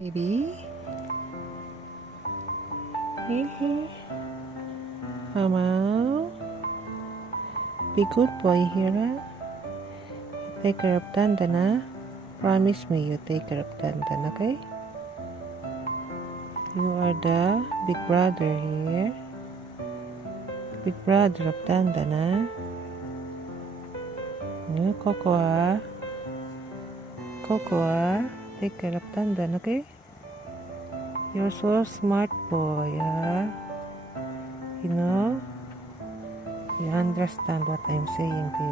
Baby, here. Come on. Be good boy here. You take care of Dandan. Promise me you take care of Dandan, okay? You are the big brother here. Big brother of Dandan. Cocoa. Cocoa. Take care of Dandan, okay? You're so smart boy, You know? You understand what I'm saying to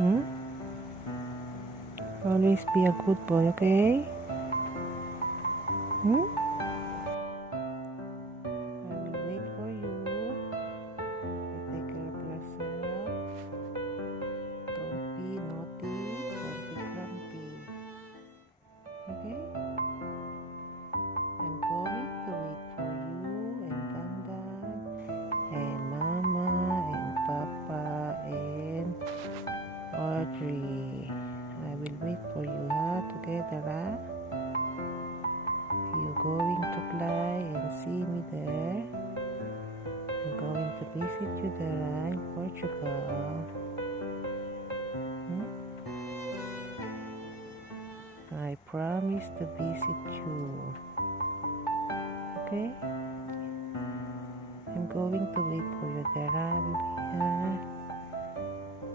you, Always be a good boy, okay? I will wait for you. You take care of yourself. Don't be naughty. Don't be grumpy. Okay? I'm going to wait for you and Dandan and Mama and Papa and Audrey. I will wait for you, together, You going to fly and see me there? I'm going to visit you there in Portugal. I promise to visit you. Okay? I'm going to wait for you there, baby.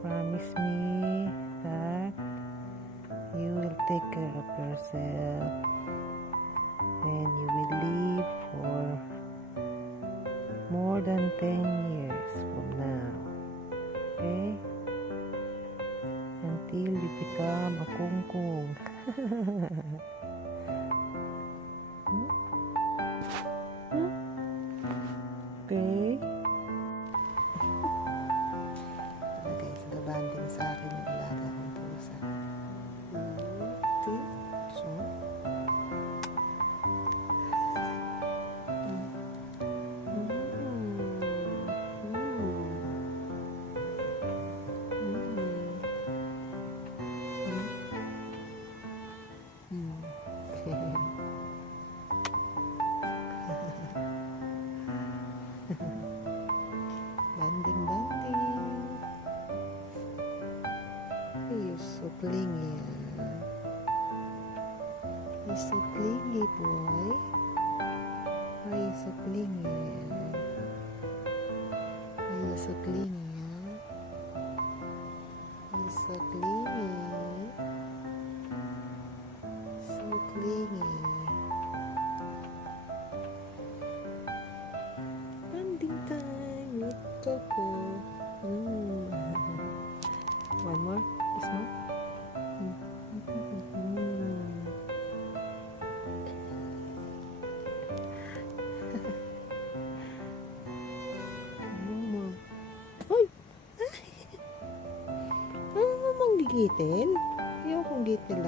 Promise me that you will take care of yourself and you will live for more than 10 years from now. Okay? Until you become a kung-kung. Okay? Guys, nabanding sa akin yung alaga kong pusa. So, banding. You're so clingy. You're so clingy, boy. Why are you so clingy? Are you so clingy? You're so clingy. So clingy. Banding time with Coco. One more? Is more? Hoy! Ano namang gigitil? Ayokong gitil,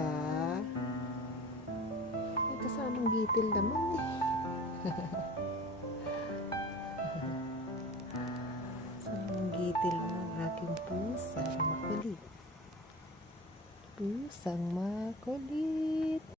May kasamang gitil naman, Kasamang gitil ng aking pusang makulit. Pusang makulit.